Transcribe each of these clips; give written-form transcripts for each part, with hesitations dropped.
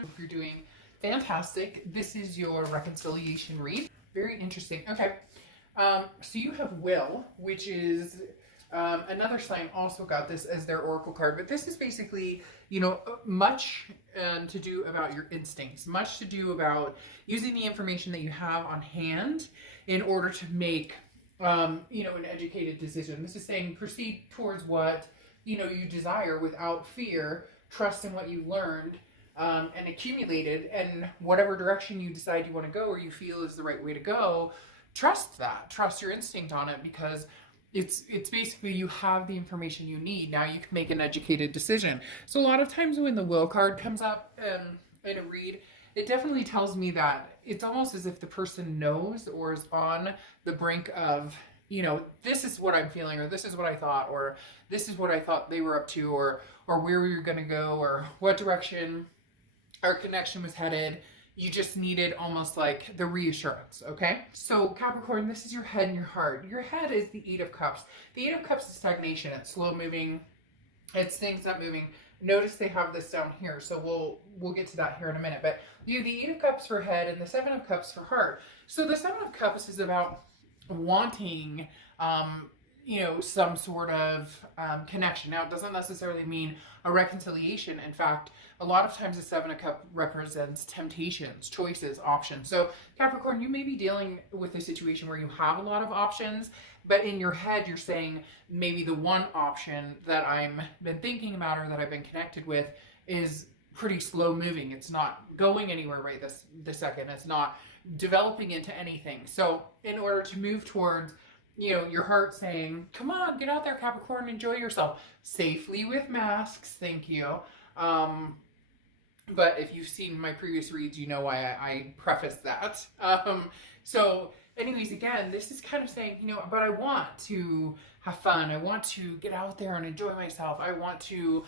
Hope you're doing fantastic. This is your reconciliation read. Very interesting. Okay. So you have Will, which is another sign also got this as their oracle card, but this is basically, you know, much to do about your instincts, much to do about using the information that you have on hand in order to make, you know, an educated decision. This is saying proceed towards what, you know, you desire without fear, trust in what you learned and accumulated, and whatever direction you decide you want to go or you feel is the right way to go, trust that. Trust your instinct on it, because it's basically you have the information you need. Now you can make an educated decision. So a lot of times when the Will card comes up in a read, it definitely tells me that it's almost as if the person knows or is on the brink of, you know, this is what I'm feeling, or this is what I thought, or this is what I thought they were up to, or where we were going to go, or what direction our connection was headed. You just needed almost like the reassurance, okay? So Capricorn, this is your head and your heart. Your head is the Eight of Cups. The Eight of Cups is stagnation. It's slow moving. It's things not moving. Notice they have this down here, so we'll get to that here in a minute. But you have the Eight of Cups for head and the Seven of Cups for heart. So the Seven of Cups is about wanting, you know, some sort of connection. Now, it doesn't necessarily mean a reconciliation. In fact, a lot of times the Seven of Cups represents temptations, choices, options. So Capricorn, you may be dealing with a situation where you have a lot of options, but in your head, you're saying maybe the one option that I'm been thinking about or that I've been connected with is pretty slow moving. It's not going anywhere right this second. It's not developing into anything. So in order to move towards, you know, your heart saying, come on, get out there, Capricorn, enjoy yourself safely with masks. Thank you. But if you've seen my previous reads, you know why I preface that. So anyways, again, this is kind of saying, you know, but I want to have fun. I want to get out there and enjoy myself. I want to,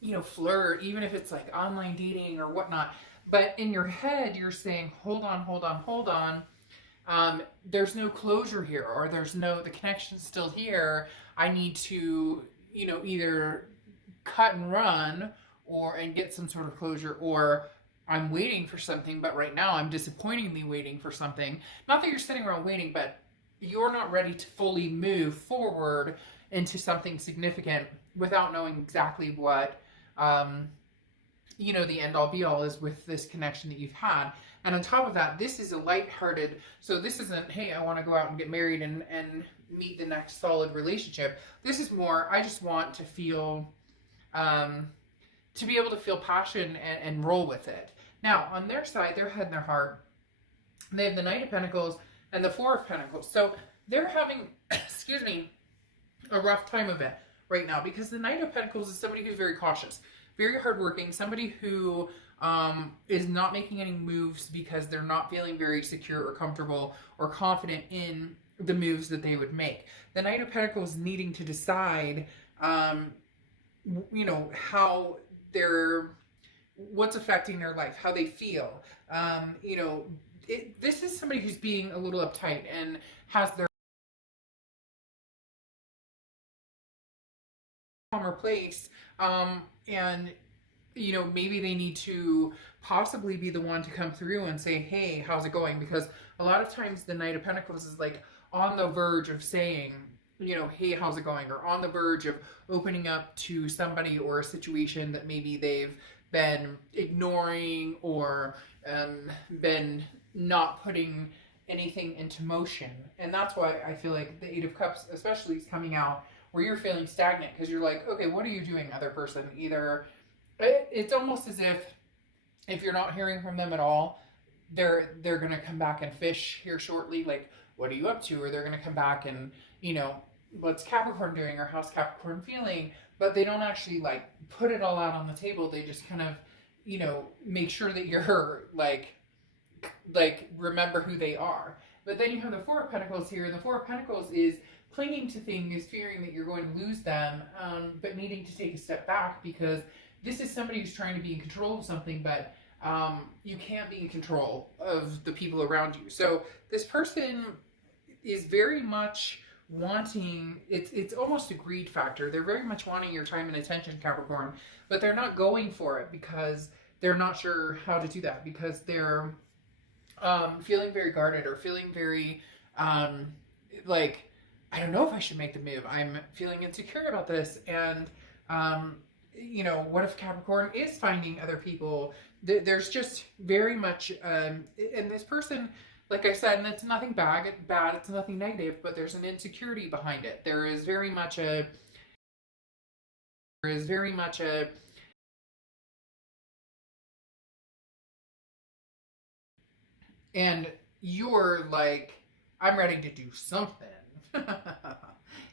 you know, flirt, even if it's like online dating or whatnot. But in your head, you're saying, hold on, hold on, hold on. There's no closure here, or the connection's still here. I need to, you know, either cut and run and get some sort of closure, or I'm waiting for something, but right now I'm disappointingly waiting for something. Not that you're sitting around waiting, but you're not ready to fully move forward into something significant without knowing exactly what, you know, the end all be all is with this connection that you've had. And on top of that, this is a lighthearted, so this isn't, hey, I want to go out and get married and meet the next solid relationship. This is more, I just want to feel, to be able to feel passion and roll with it. Now, on their side, their head and their heart, they have the Knight of Pentacles and the Four of Pentacles. So they're having, excuse me, a rough time of it right now, because the Knight of Pentacles is somebody who's very cautious, very hardworking, somebody who is not making any moves because they're not feeling very secure or comfortable or confident in the moves that they would make. The Knight of Pentacles needing to decide, you know, how what's affecting their life, how they feel. You know, this is somebody who's being a little uptight and has their calmer place, and you know, maybe they need to possibly be the one to come through and say, hey, how's it going? Because a lot of times the Knight of Pentacles is like on the verge of saying, you know, hey, how's it going? Or on the verge of opening up to somebody or a situation that maybe they've been ignoring or been not putting anything into motion. And that's why I feel like the Eight of Cups especially is coming out where you're feeling stagnant, because you're like, okay, what are you doing, other person? Either it's almost as if you're not hearing from them at all, they're going to come back and fish here shortly. Like, what are you up to? Or they're going to come back and, you know, what's Capricorn doing, or how's Capricorn feeling? But they don't actually like put it all out on the table. They just kind of, you know, make sure that you're like remember who they are. But then you have the Four of Pentacles here. The Four of Pentacles is clinging to things, fearing that you're going to lose them, but needing to take a step back, because this is somebody who's trying to be in control of something, but you can't be in control of the people around you. So this person is very much wanting, it's almost a greed factor. They're very much wanting your time and attention, Capricorn, but they're not going for it because they're not sure how to do that because they're feeling very guarded or feeling very like, I don't know if I should make the move. I'm feeling insecure about this. And, you know, what if Capricorn is finding other people? There's just very much, and this person, like I said, and it's nothing bad, it's nothing negative, but there's an insecurity behind it. There is very much a, and you're like, I'm ready to do something.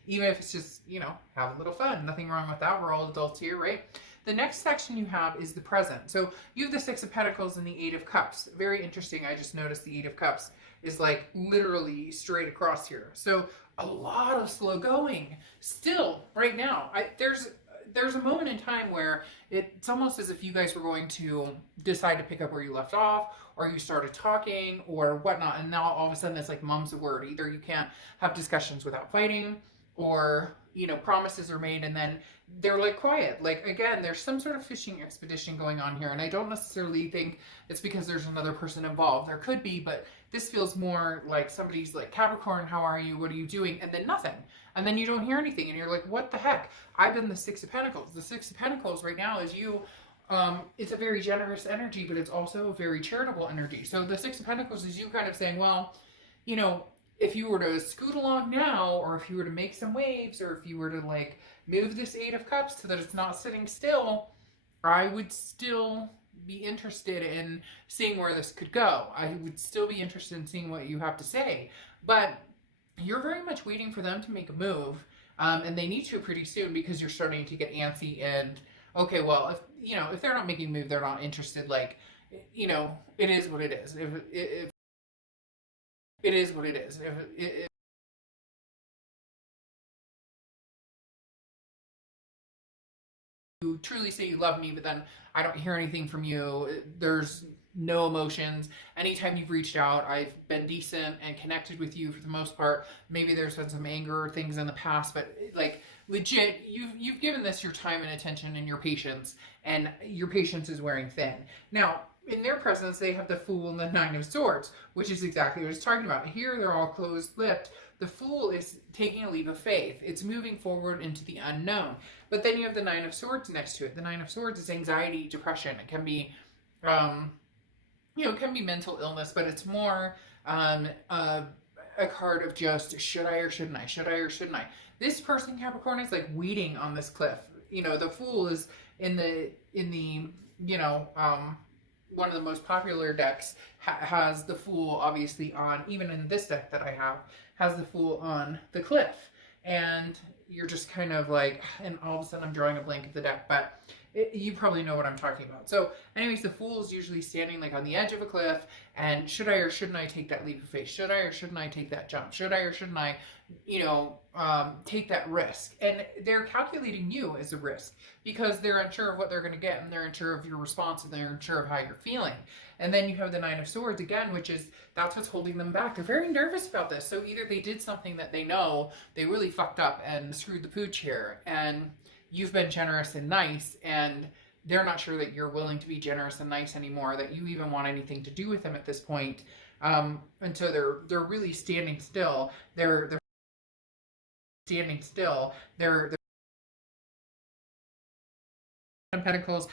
Even if it's just, you know, have a little fun. Nothing wrong with that. We're all adults here, right? The next section you have is the present. So you have the Six of Pentacles and the Eight of Cups. Very interesting. I just noticed the Eight of Cups is like literally straight across here. So a lot of slow going still right now. There's a moment in time where it's almost as if you guys were going to decide to pick up where you left off, or you started talking or whatnot, and now all of a sudden it's like mum's the word. Either you can't have discussions without fighting, or, you know, promises are made and then they're like quiet. Like, again, there's some sort of fishing expedition going on here, and I don't necessarily think it's because there's another person involved. There could be, but this feels more like somebody's like, Capricorn, how are you? What are you doing? And then nothing. And then you don't hear anything and you're like, what the heck? I've been the Six of Pentacles. The Six of Pentacles right now is you. It's a very generous energy, but it's also a very charitable energy. So the Six of Pentacles is you kind of saying, well, you know, if you were to scoot along now, or if you were to make some waves, or if you were to like move this Eight of Cups so that it's not sitting still, I would still be interested in seeing where this could go. I would still be interested in seeing what you have to say. But you're very much waiting for them to make a move. And they need to pretty soon because you're starting to get antsy and, okay, well, if, you know, if they're not making a move, they're not interested. Like, you know, it is what it is. If it is what it is. If you truly say you love me, but then I don't hear anything from you, there's no emotions. Anytime you've reached out, I've been decent and connected with you for the most part. Maybe there's been some anger or things in the past, but like legit, you've given this your time and attention and your patience, and your patience is wearing thin. Now, in their presence, they have the Fool and the Nine of Swords, which is exactly what I was talking about. Here, they're all closed-lipped. The Fool is taking a leap of faith. It's moving forward into the unknown. But then you have the Nine of Swords next to it. The Nine of Swords is anxiety, depression. It can be, you know, it can be mental illness, but it's more a card of just, should I or shouldn't I? Should I or shouldn't I? This person, Capricorn, is like weeding on this cliff. You know, the Fool is in the you know, one of the most popular decks has the Fool obviously on, even in this deck that I have, has the Fool on the cliff. And you're just kind of like, and all of a sudden I'm drawing a blank of the deck, but you probably know what I'm talking about. So anyways, the Fool is usually standing like on the edge of a cliff, and should I or shouldn't I take that leap of faith? Should I or shouldn't I take that jump? Should I or shouldn't I, you know, take that risk? And they're calculating you as a risk because they're unsure of what they're going to get, and they're unsure of your response, and they're unsure of how you're feeling. And then you have the Nine of Swords again, which is, that's what's holding them back. They're very nervous about this. So either they did something that they know they really fucked up and screwed the pooch here, and you've been generous and nice, and they're not sure that you're willing to be generous and nice anymore, that you even want anything to do with them at this point. And so they're really standing still. They're standing still. They're Pentacles,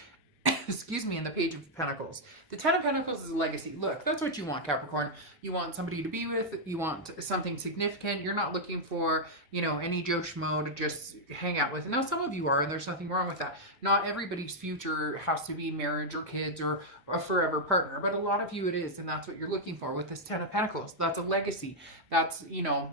excuse me, in the Page of Pentacles. The Ten of Pentacles is a legacy. Look, that's what you want, Capricorn. You want somebody to be with. You want something significant. You're not looking for, you know, any Joe Schmo to just hang out with. Now, some of you are, and there's nothing wrong with that. Not everybody's future has to be marriage or kids or a forever partner, but a lot of you it is, and that's what you're looking for with this Ten of Pentacles. That's a legacy. That's, you know,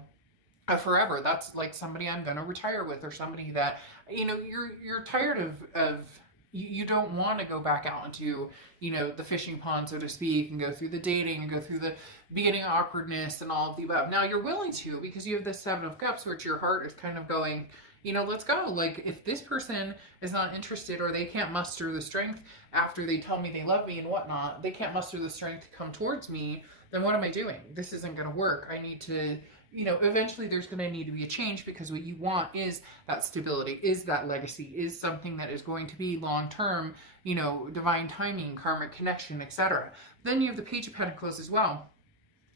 a forever. That's like somebody I'm going to retire with, or somebody that, you know, you're tired of you don't want to go back out into, you know, the fishing pond, so to speak, and go through the dating and go through the beginning awkwardness and all of the above. Now you're willing to, because you have the Seven of Cups, which your heart is kind of going, you know, let's go. Like, if this person is not interested, or they can't muster the strength after they tell me they love me and whatnot, they can't muster the strength to come towards me, then what am I doing? This isn't going to work. I need to, you know, eventually there's going to need to be a change, because what you want is that stability, is that legacy, is something that is going to be long-term, you know, divine timing, karmic connection, etc. Then you have the Page of Pentacles as well.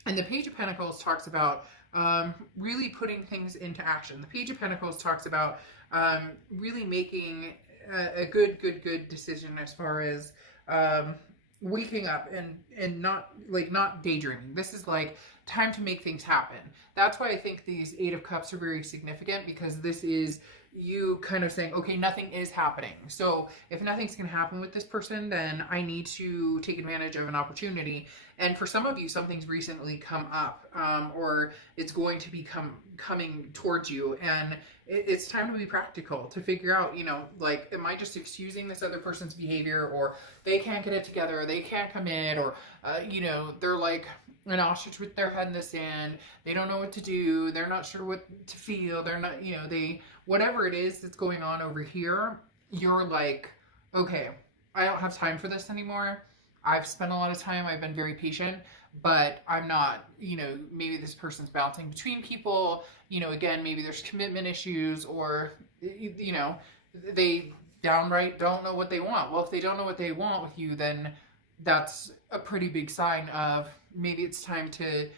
And the Page of Pentacles talks about really putting things into action. The Page of Pentacles talks about really making a good decision as far as waking up and not daydreaming. This is like time to make things happen. That's why I think these Eight of Cups are very significant, because this is you kind of saying, okay, nothing is happening. So if nothing's going to happen with this person, then I need to take advantage of an opportunity. And for some of you, something's recently come up, or it's going to be coming towards you. And it's time to be practical, to figure out, you know, like, am I just excusing this other person's behavior, or they can't get it together, or they can't commit, or, you know, they're like an ostrich with their head in the sand. They don't know what to do. They're not sure what to feel. They're not, you know, whatever it is that's going on over here, you're like, okay, I don't have time for this anymore. I've spent a lot of time. I've been very patient, but I'm not, you know, maybe this person's bouncing between people, you know, again, maybe there's commitment issues, or, you know, they downright don't know what they want. Well, if they don't know what they want with you, then that's a pretty big sign of maybe it's time to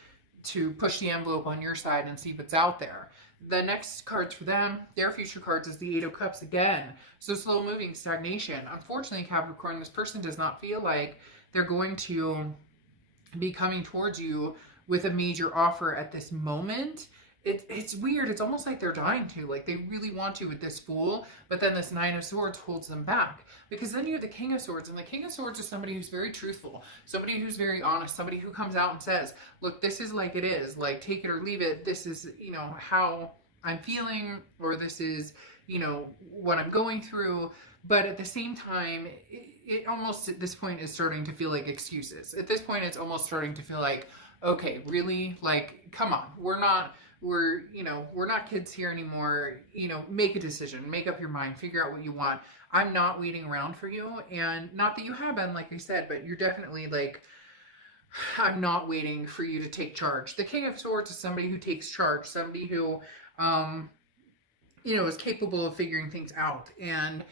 push the envelope on your side and see what's out there. The next cards for them, their future cards, is the Eight of Cups again. So slow moving, stagnation. Unfortunately, Capricorn, this person does not feel like they're going to be coming towards you with a major offer at this moment. It's weird. It's almost like they're dying to. Like, they really want to with this Fool, but then this Nine of Swords holds them back. Because then you have the King of Swords, and the King of Swords is somebody who's very truthful, somebody who's very honest, somebody who comes out and says, look, this is like it is. Like, take it or leave it. This is, you know, how I'm feeling, or this is, you know, what I'm going through. But at the same time, it almost at this point is starting to feel like excuses. At this point, it's almost starting to feel like, okay, really? Like, come on. You know, we're not kids here anymore. You know, make a decision, make up your mind, figure out what you want. I'm not waiting around for you. And not that you have been, like I said, but you're definitely like, I'm not waiting for you to take charge. The King of Swords is somebody who takes charge, somebody who, you know, is capable of figuring things out and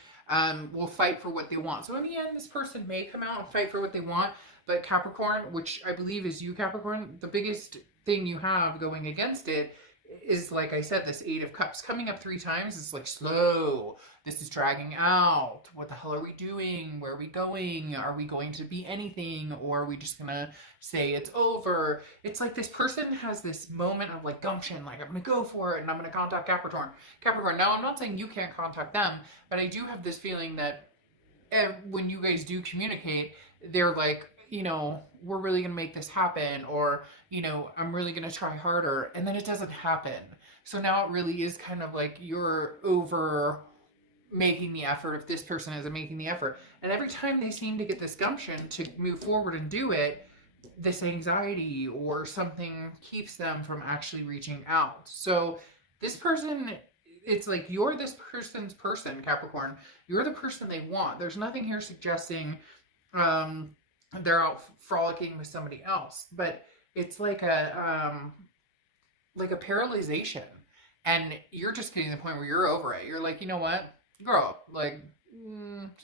will fight for what they want. So in the end, this person may come out and fight for what they want, but Capricorn, which I believe is you, Capricorn, the biggest thing you have going against it is, like I said, this Eight of Cups coming up 3 times. It's like, slow, this is dragging out. What the hell are we doing? Where are we going? Are we going to be anything, or are we just gonna say it's over? It's like this person has this moment of like gumption, like, I'm gonna go for it and I'm gonna contact Capricorn. Now, I'm not saying you can't contact them, but I do have this feeling that when you guys do communicate, they're like, you know, we're really going to make this happen, or, you know, I'm really going to try harder, and then it doesn't happen. So now it really is kind of like you're over making the effort if this person isn't making the effort. And every time they seem to get this gumption to move forward and do it, this anxiety or something keeps them from actually reaching out. So this person, it's like you're this person's person, Capricorn. You're the person they want. There's nothing here suggesting they're out frolicking with somebody else, but it's like a paralyzation, and you're just getting to the point where you're over it. You're like, you know what, grow up. Like,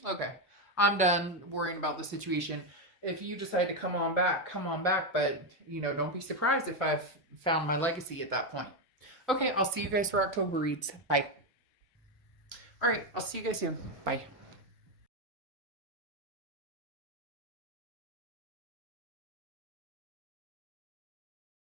okay, I'm done worrying about the situation. If you decide to come on back, but, you know, don't be surprised if I've found my legacy at that point. Okay, I'll see you guys for October reads. Bye. All right, I'll see you guys soon. Bye.